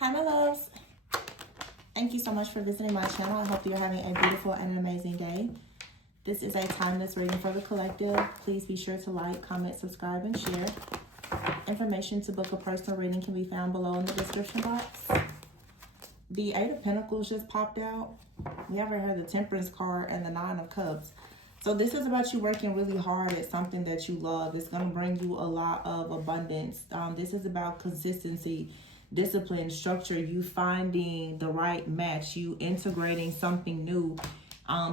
Hi, my loves. Thank you so much for visiting my channel. I hope you're having a beautiful and an amazing day. This is a timeless reading for the collective. Please be sure to like, comment, subscribe, and share. Information to book a personal reading can be found below in the description box. The Eight of Pentacles just popped out. We haven't heard the Temperance card and the Nine of Cups. So this is about you working really hard at something that you love. It's going to bring you a lot of abundance. This is about consistency, discipline, structure, you finding the right match, you integrating something new,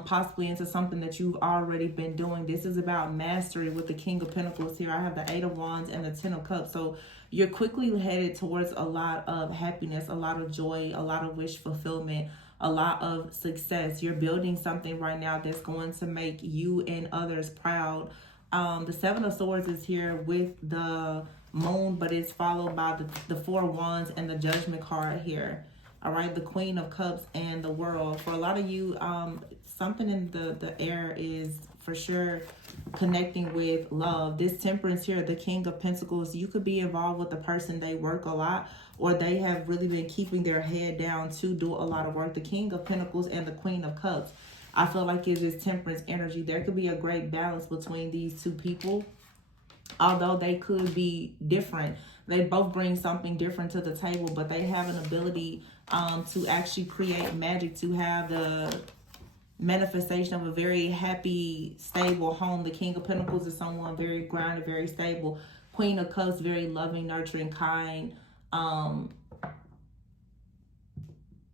possibly into something that you've already been doing. This is about mastery with the King of Pentacles here. I have the Eight of Wands and the Ten of Cups. So you're quickly headed towards a lot of happiness, a lot of joy, a lot of wish fulfillment, a lot of success. You're building something right now that's going to make you and others proud. The Seven of Swords is here with the Moon, but it's followed by the Four of Wands and the Judgment card here. All right, the Queen of Cups and the World. For a lot of you, something in the air is for sure connecting with love. This Temperance here, the King of Pentacles, you could be involved with the person. They work a lot, or they have really been keeping their head down to do a lot of work. The King of Pentacles and the Queen of Cups, I feel like it is Temperance energy. There could be a great balance between these two people. Although they could be different, they both bring something different to the table, but they have an ability to actually create magic, to have the manifestation of a very happy, stable home. The King of Pentacles is someone very grounded, very stable. Queen of Cups, very loving, nurturing, kind,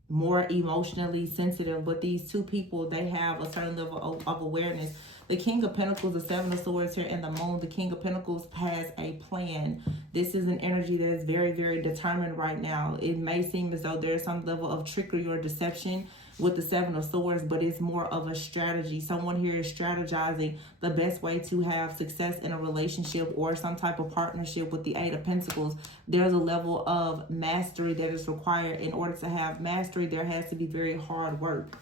more emotionally sensitive. But these two people, they have a certain level of awareness. The King of Pentacles, the Seven of Swords here, and the Moon. The King of Pentacles has a plan. This is an energy that is very, very determined right now. It may seem as though there's some level of trickery or deception with the Seven of Swords, but it's more of a strategy. Someone here is strategizing the best way to have success in a relationship or some type of partnership with the Eight of Pentacles. There's a level of mastery that is required. In order to have mastery, there has to be very hard work.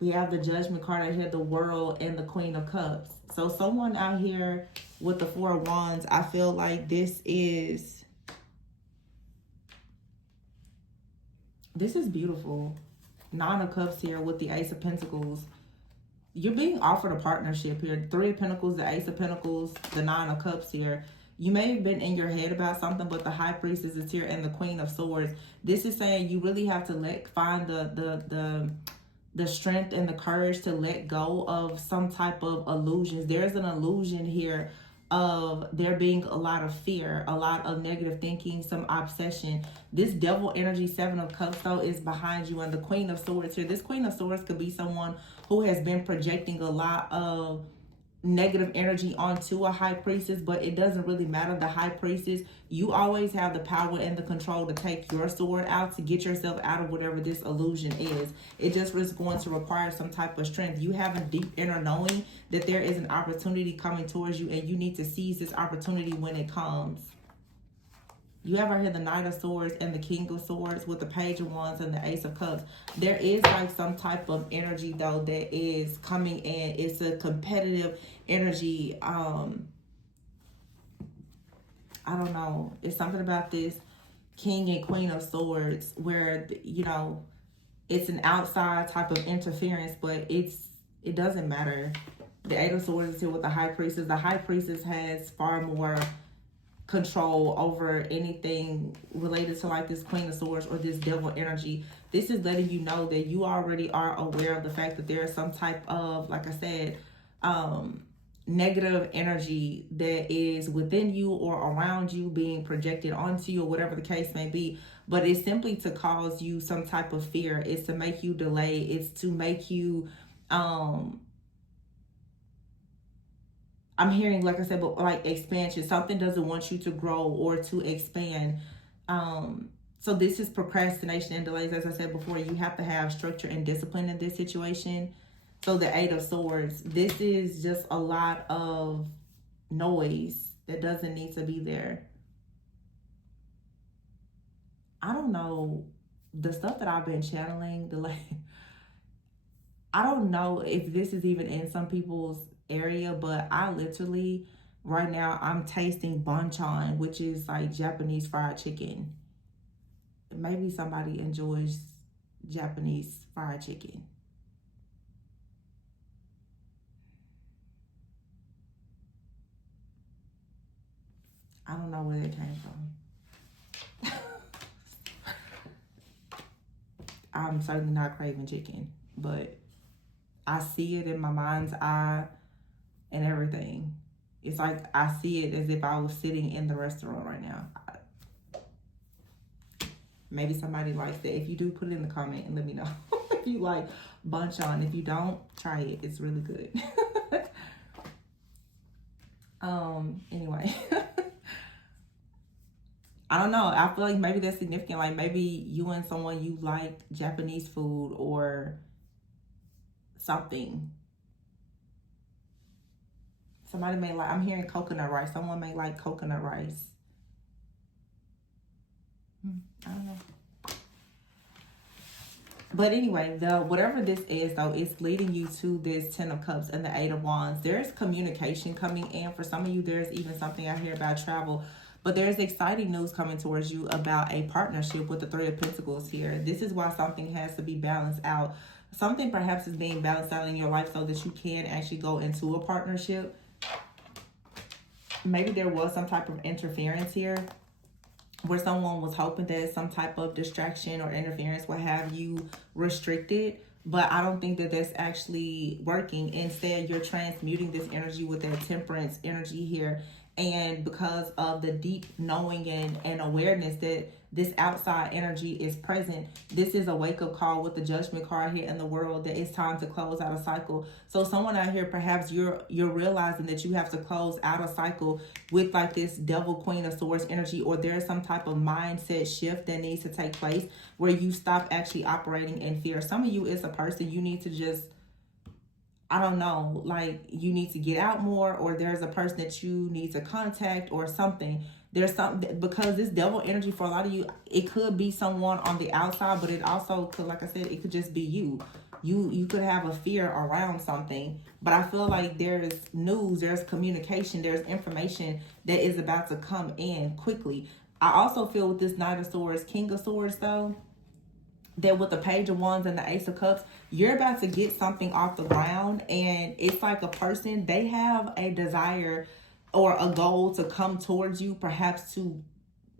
We have the Judgment card out here, the World, and the Queen of Cups. So someone out here with the Four of Wands, I feel like this is beautiful. Nine of Cups here with the Ace of Pentacles. You're being offered a partnership here. Three of Pentacles, the Ace of Pentacles, the Nine of Cups here. You may have been in your head about something, but the High Priestess is here and the Queen of Swords. This is saying you really have to find the strength and the courage to let go of some type of illusions. There's an illusion here of there being a lot of fear, a lot of negative thinking, some obsession. This Devil energy, Seven of Cups, though, is behind you. And the Queen of Swords here, this Queen of Swords could be someone who has been projecting a lot of negative energy onto a High Priestess, but it doesn't really matter. The High Priestess, you always have the power and the control to take your sword out, to get yourself out of whatever this illusion is. It just is going to require some type of strength. You have a deep inner knowing that there is an opportunity coming towards you, and you need to seize this opportunity when it comes. You have right here the Knight of Swords and the King of Swords with the Page of Wands and the Ace of Cups. There is like some type of energy, though, that is coming in. It's a competitive energy. I don't know. It's something about this King and Queen of Swords where, you know, it's an outside type of interference, but it doesn't matter. The Eight of Swords is here with the High Priestess. The High Priestess has far more control over anything related to like this Queen of Swords or this Devil energy. This is letting you know that you already are aware of the fact that there is some type of, like I said, negative energy that is within you or around you, being projected onto you, or whatever the case may be. But it's simply to cause you some type of fear. It's to make you delay. It's to make you I'm hearing, like I said, but like expansion. Something doesn't want you to grow or to expand. So this is procrastination and delays. As I said before, you have to have structure and discipline in this situation. So the Eight of Swords, this is just a lot of noise that doesn't need to be there. I don't know. The stuff that I've been channeling, I don't know if this is even in some people's area, but I literally right now I'm tasting banchan, which is like Japanese fried chicken. maybe somebody enjoys Japanese fried chicken. I don't know where that came from. I'm certainly not craving chicken, but I see it in my mind's eye and everything. It's like I see it as if I was sitting in the restaurant right now. Maybe somebody likes that. If you do, put it in the comment and let me know. If you like banchan. If you don't, try it. It's really good. Anyway. I don't know. I feel like maybe that's significant. Like maybe you and someone, you like Japanese food or something. Somebody may like, I'm hearing coconut rice. Someone may like coconut rice. I don't know. But anyway, whatever this is, though, it's leading you to this 10 of Cups and the 8 of Wands. There's communication coming in. For some of you, there's even something I hear about travel. But there's exciting news coming towards you about a partnership with the 3 of Pentacles here. This is why something has to be balanced out. Something perhaps is being balanced out in your life so that you can actually go into a partnership. Maybe there was some type of interference here, where someone was hoping that some type of distraction or interference will have you restricted. But I don't think that that's actually working. Instead, you're transmuting this energy with that temperance energy here. And because of the deep knowing and awareness that this outside energy is present, this is a wake-up call with the Judgment card here in the world that it's time to close out a cycle. So someone out here, perhaps you're realizing that you have to close out a cycle with like this Devil, Queen of Swords energy, or there's some type of mindset shift that needs to take place where you stop actually operating in fear. Some of you, it's a person you need to just, I don't know, like you need to get out more, or there's a person that you need to contact or something. There's something, because this devil energy for a lot of you, it could be someone on the outside, but it also could, like I said, it could just be you. You could have a fear around something, but I feel like there's news, there's communication, there's information that is about to come in quickly. I also feel with this Knight of Swords, King of Swords though, that with the Page of Wands and the Ace of Cups, you're about to get something off the ground. And it's like a person, they have a desire or a goal to come towards you, perhaps to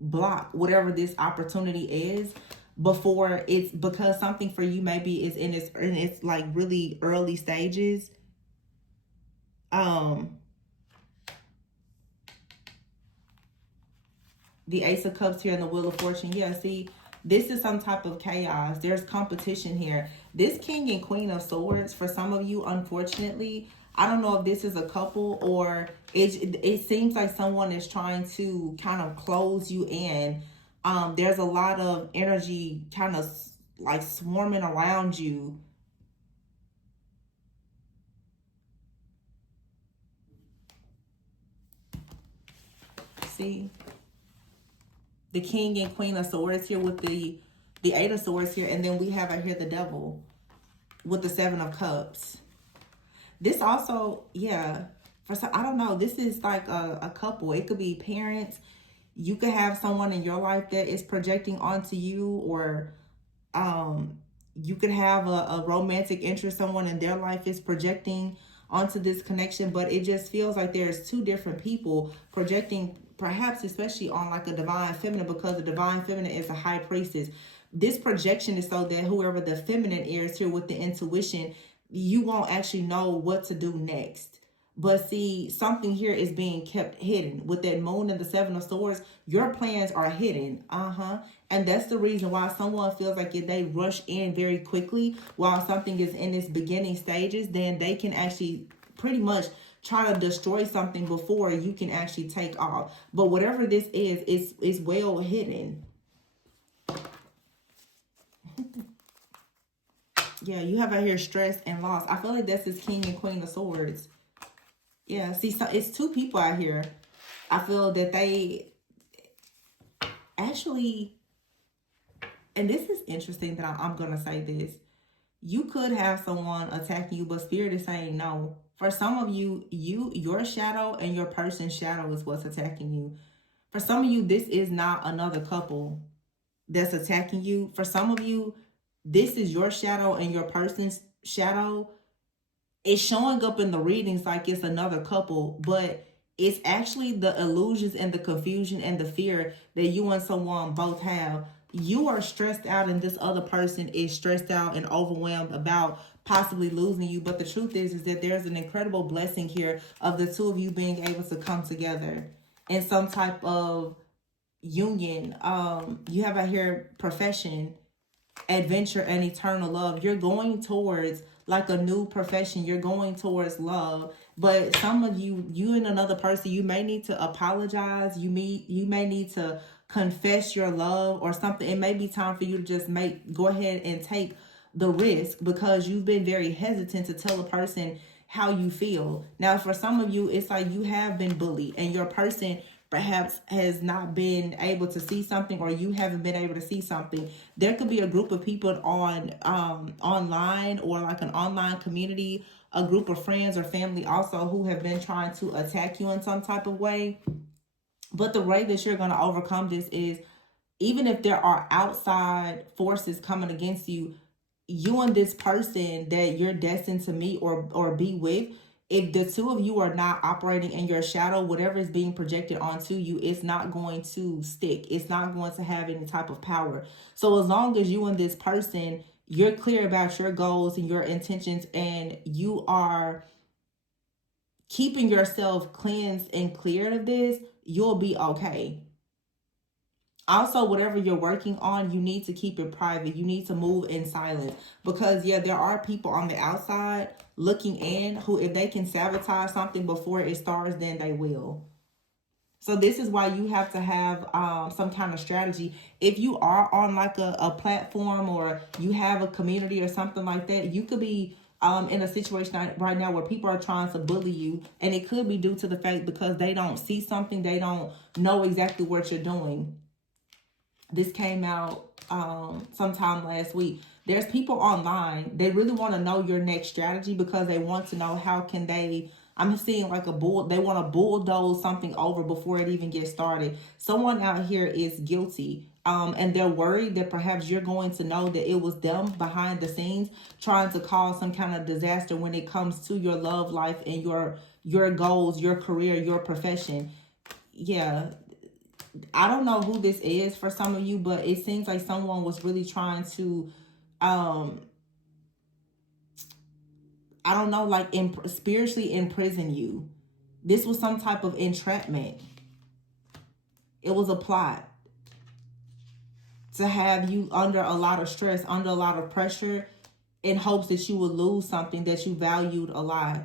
block whatever this opportunity is before it's, because something for you maybe is in its like really early stages. The Ace of Cups here and the Wheel of Fortune. Yeah, see, this is some type of chaos. There's competition here. This King and Queen of Swords, for some of you, unfortunately, I don't know if this is a couple or it seems like someone is trying to kind of close you in. There's a lot of energy kind of like swarming around you. See? The King and Queen of Swords here with the 8 of Swords here. And then we have out here the Devil with the 7 of Cups. This also, yeah, for some, I don't know. This is like a couple. It could be parents. You could have someone in your life that is projecting onto you, or you could have a romantic interest. Someone in their life is projecting onto this connection, but it just feels like there's 2 different people projecting, perhaps especially on like a divine feminine, because the divine feminine is a high priestess. This projection is so that whoever the feminine is here with the intuition, you won't actually know what to do next. But see, something here is being kept hidden. With that Moon and the 7 of Swords, your plans are hidden. And that's the reason why someone feels like if they rush in very quickly while something is in its beginning stages, then they can actually pretty much try to destroy something before you can actually take off. But whatever this is well hidden. Yeah, you have out here stress and loss. I feel like that's this King and Queen of Swords. Yeah, see, so it's 2 people out here. I feel that they actually, and this is interesting that I'm going to say this. You could have someone attacking you, but Spirit is saying no. For some of you, your shadow and your person's shadow is what's attacking you. For some of you, this is not another couple. that's attacking you. For some of you, this is your shadow, and your person's shadow is showing up in the readings like it's another couple, but it's actually the illusions and the confusion and the fear that you and someone both have. You are stressed out, and this other person is stressed out and overwhelmed about possibly losing you. But the truth is that there's an incredible blessing here of the two of you being able to come together in some type of union. You have out here profession, adventure, and eternal love. You're going towards like a new profession. You're going towards love. But some of you and another person, you may need to apologize. You may need to confess your love or something. It may be time for you to just go ahead and take the risk, because you've been very hesitant to tell a person how you feel. Now, for some of you, it's like you have been bullied, and your person perhaps has not been able to see something, or you haven't been able to see something. There could be a group of people on online, or like an online community, a group of friends or family also, who have been trying to attack you in some type of way. But the way that you're going to overcome this is, even if there are outside forces coming against you, you and this person that you're destined to meet or be with, if the two of you are not operating in your shadow, whatever is being projected onto you, it's not going to stick. It's not going to have any type of power. So as long as you and this person, you're clear about your goals and your intentions, and you are keeping yourself cleansed and cleared of this, you'll be okay. Also, whatever you're working on, you need to keep it private. You need to move in silence, because there are people on the outside looking in who, if they can sabotage something before it starts, then they will. So this is why you have to have some kind of strategy. If you are on like a platform, or you have a community or something like that, you could be in a situation right now where people are trying to bully you, and it could be due to the fact because they don't see something, they don't know exactly what you're doing. This came out sometime last week. There's people online, they really want to know your next strategy, because they want to know how can they, I'm seeing like they want to bulldoze something over before it even gets started. Someone out here is guilty. And they're worried that perhaps you're going to know that it was them behind the scenes trying to cause some kind of disaster when it comes to your love life and your goals, your career, your profession. Yeah, I don't know who this is for some of you, but it seems like someone was really trying to, I don't know, like spiritually imprison you. This was some type of entrapment. It was a plot to have you under a lot of stress, under a lot of pressure, in hopes that you would lose something that you valued a lot.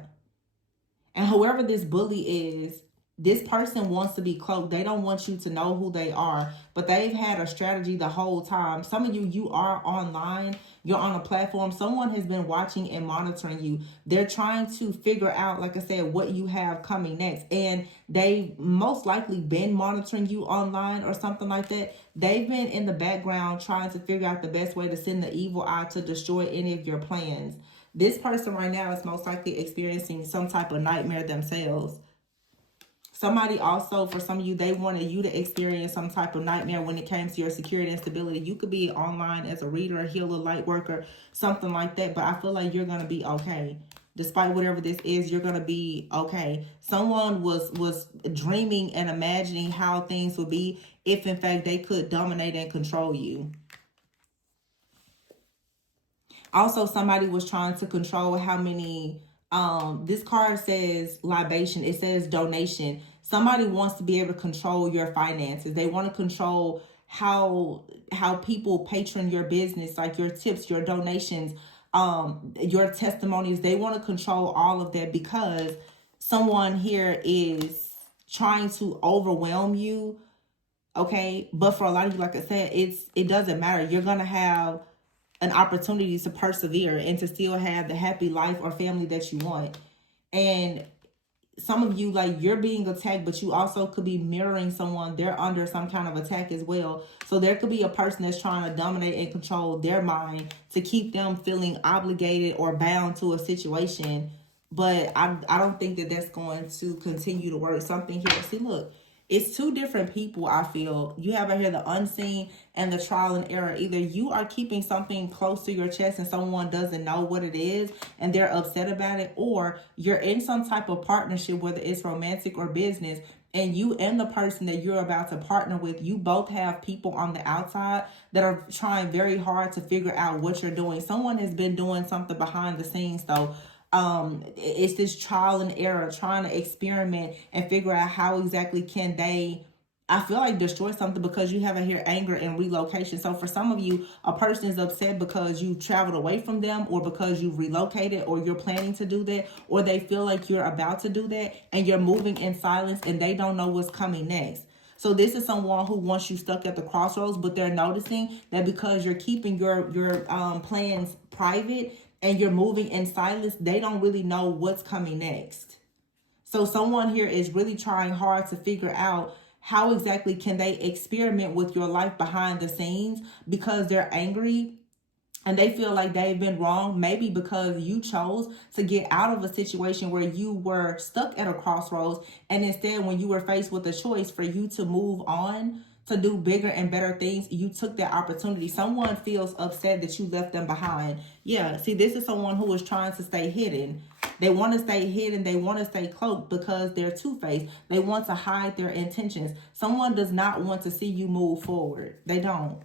And whoever this bully is, this person wants to be cloaked. They don't want you to know who they are, but they've had a strategy the whole time. Some of you are online, you're on a platform. Someone has been watching and monitoring you. They're trying to figure out, like I said, what you have coming next. And they've most likely been monitoring you online or something like that. They've been in the background trying to figure out the best way to send the evil eye to destroy any of your plans. This person right now is most likely experiencing some type of nightmare themselves. Somebody also, for some of you, they wanted you to experience some type of nightmare when it came to your security and stability. You could be online as a reader, a healer, light worker, something like that. But I feel like you're going to be okay. Despite whatever this is, you're going to be okay. Someone was dreaming and imagining how things would be if, in fact, they could dominate and control you. Also, somebody was trying to control how many, this card says libation, it says donation. Somebody wants to be able to control your finances. They want to control how people patron your business, like your tips, your donations, your testimonies. They want to control all of that, because someone here is trying to overwhelm you. Okay, but for a lot of you, like I said, it doesn't matter. You're gonna have an opportunity to persevere and to still have the happy life or family that you want. And some of you, like, you're being attacked, but you also could be mirroring someone. They're under some kind of attack as well. So there could be a person that's trying to dominate and control their mind to keep them feeling obligated or bound to a situation. But I don't think that that's going to continue to work. Something here. See, look, It's two different people, I feel. You have out here the unseen and the trial and error. Either you are keeping something close to your chest and someone doesn't know what it is and they're upset about it, or you're in some type of partnership, whether it's romantic or business, and you and the person that you're about to partner with, you both have people on the outside that are trying very hard to figure out what you're doing. Someone has been doing something behind the scenes, though. It's this trial and error, trying to experiment and figure out how exactly can they, I feel like, destroy something, because you have in here anger and relocation. So for some of you, a person is upset because you traveled away from them, or because you've relocated, or you're planning to do that, or they feel like you're about to do that and you're moving in silence and they don't know what's coming next. So this is someone who wants you stuck at the crossroads, but they're noticing that because you're keeping your plans private and you're moving in silence, they don't really know what's coming next. So someone here is really trying hard to figure out how exactly can they experiment with your life behind the scenes, because they're angry and they feel like they've been wrong, maybe because you chose to get out of a situation where you were stuck at a crossroads, and instead, when you were faced with a choice for you to move on, to do bigger and better things, you took that opportunity. Someone feels upset that you left them behind. Yeah, see, this is someone who is trying to stay hidden. They want to stay hidden. They want to stay cloaked because they're two-faced. They want to hide their intentions. Someone does not want to see you move forward. They don't.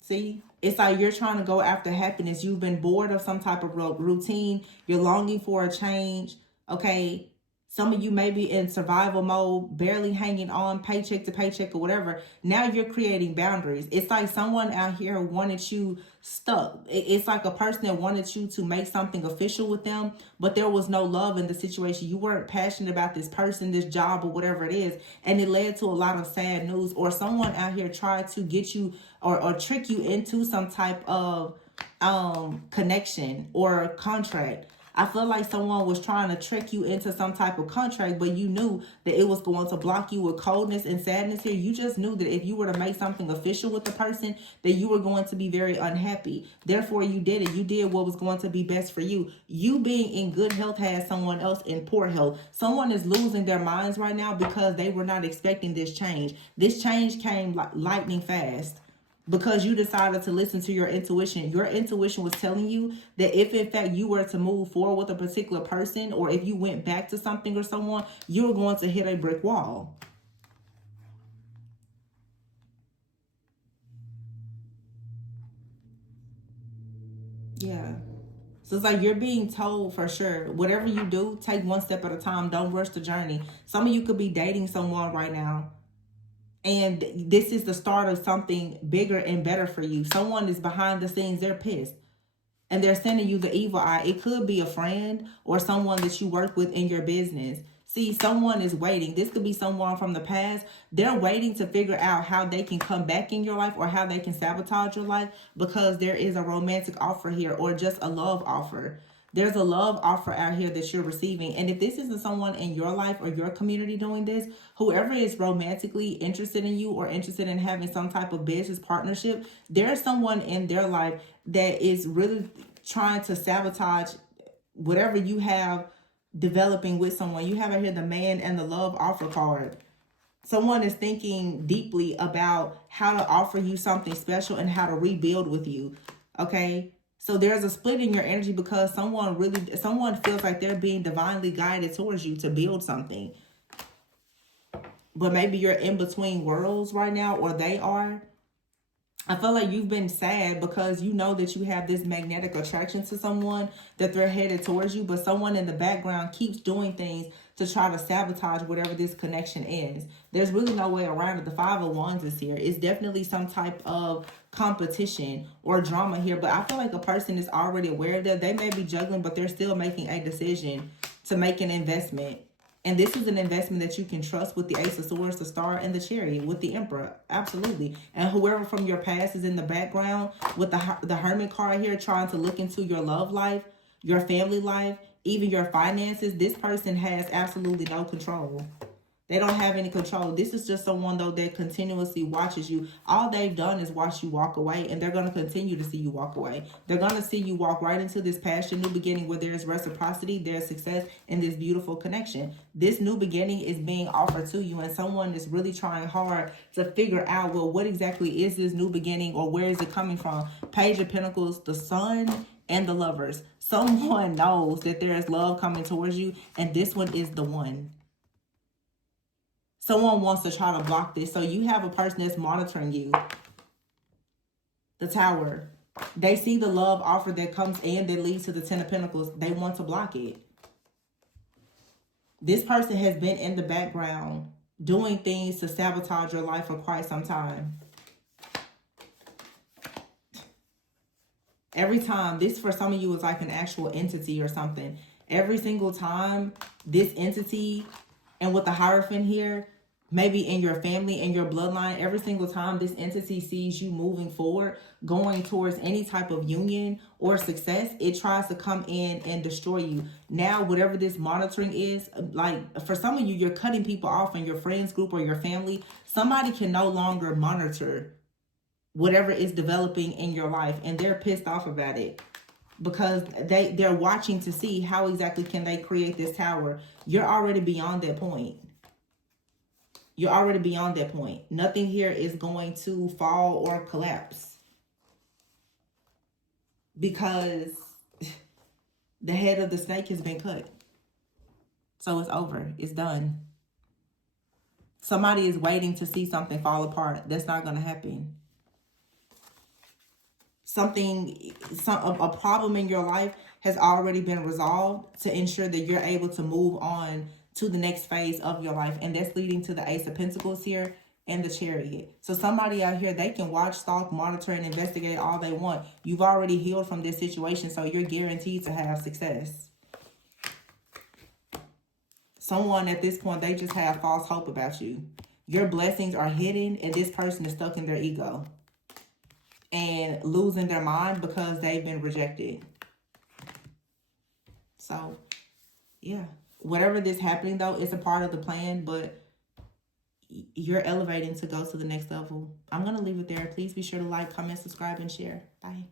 See, it's like you're trying to go after happiness. You've been bored of some type of routine. You're longing for a change. Okay. Some of you may be in survival mode, barely hanging on paycheck to paycheck or whatever. Now you're creating boundaries. It's like someone out here wanted you stuck. It's like a person that wanted you to make something official with them, but there was no love in the situation. You weren't passionate about this person, this job, or whatever it is. And it led to a lot of sad news. Or someone out here tried to get you or trick you into some type of connection or contract. I feel like someone was trying to trick you into some type of contract, but you knew that it was going to block you with coldness and sadness here. You just knew that if you were to make something official with the person, that you were going to be very unhappy. Therefore, you did it. You did what was going to be best for you. You being in good health has someone else in poor health. Someone is losing their minds right now because they were not expecting this change. This change came like lightning fast. Because you decided to listen to your intuition. Your intuition was telling you that if in fact you were to move forward with a particular person, or if you went back to something or someone, you were going to hit a brick wall. Yeah. So it's like you're being told for sure, whatever you do, take one step at a time. Don't rush the journey. Some of you could be dating someone right now, and this is the start of something bigger and better for you. Someone is behind the scenes. They're pissed. And they're sending you the evil eye. It could be a friend or someone that you work with in your business. See, someone is waiting. This could be someone from the past. They're waiting to figure out how they can come back in your life or how they can sabotage your life, because there is a romantic offer here, or just a love offer. There's a love offer out here that you're receiving. And if this isn't someone in your life or your community doing this, whoever is romantically interested in you or interested in having some type of business partnership, there's someone in their life that is really trying to sabotage whatever you have developing with someone. You have out here the man and the love offer card. Someone is thinking deeply about how to offer you something special and how to rebuild with you. Okay? So there's a split in your energy because someone feels like they're being divinely guided towards you to build something. But maybe you're in between worlds right now, or they are. I feel like you've been sad because you know that you have this magnetic attraction to someone, that they're headed towards you, but someone in the background keeps doing things to try to sabotage whatever this connection is. There's really no way around it. The Five of Wands is here. It's definitely some type of competition or drama here, but I feel like a person is already aware of that. They may be juggling, but they're still making a decision to make an investment. And this is an investment that you can trust, with the Ace of Swords, the Star, and the Chariot, with the Emperor. Absolutely. And whoever from your past is in the background with the Hermit card here, trying to look into your love life, your family life, even your finances, this person has absolutely no control. They don't have any control. This is just someone, though, that continuously watches you. All they've done is watch you walk away, and they're going to continue to see you walk away. They're going to see you walk right into this past, your new beginning, where there's reciprocity, there's success, and this beautiful connection. This new beginning is being offered to you, and someone is really trying hard to figure out, well, what exactly is this new beginning, or where is it coming from? Page of Pentacles, the Sun, and the Lovers. Someone knows that there is love coming towards you, and this one is the one. Someone wants to try to block this. So you have a person that's monitoring you. The Tower. They see the love offer that comes in that leads to the Ten of Pentacles. They want to block it. This person has been in the background doing things to sabotage your life for quite some time. Every time, this for some of you is like an actual entity or something. Every single time this entity, and with the Hierophant here, maybe in your family, in your bloodline, every single time this entity sees you moving forward, going towards any type of union or success, it tries to come in and destroy you. Now, whatever this monitoring is, like for some of you, you're cutting people off in your friends group or your family. Somebody can no longer monitor whatever is developing in your life, and they're pissed off about it because they're watching to see how exactly can they create this tower. You're already beyond that point. You're already beyond that point. Nothing here is going to fall or collapse because the head of the snake has been cut. So it's over. It's done. Somebody is waiting to see something fall apart. That's not going to happen. A problem in your life has already been resolved to ensure that you're able to move on to the next phase of your life. And that's leading to the Ace of Pentacles here and the Chariot. So somebody out here, they can watch, stalk, monitor, and investigate all they want. You've already healed from this situation, so you're guaranteed to have success. Someone at this point, they just have false hope about you. Your blessings are hidden, and this person is stuck in their ego and losing their mind because they've been rejected. So, yeah. Whatever this happening, though, it's a part of the plan, but you're elevating to go to the next level. I'm going to leave it there. Please be sure to like, comment, subscribe, and share. Bye.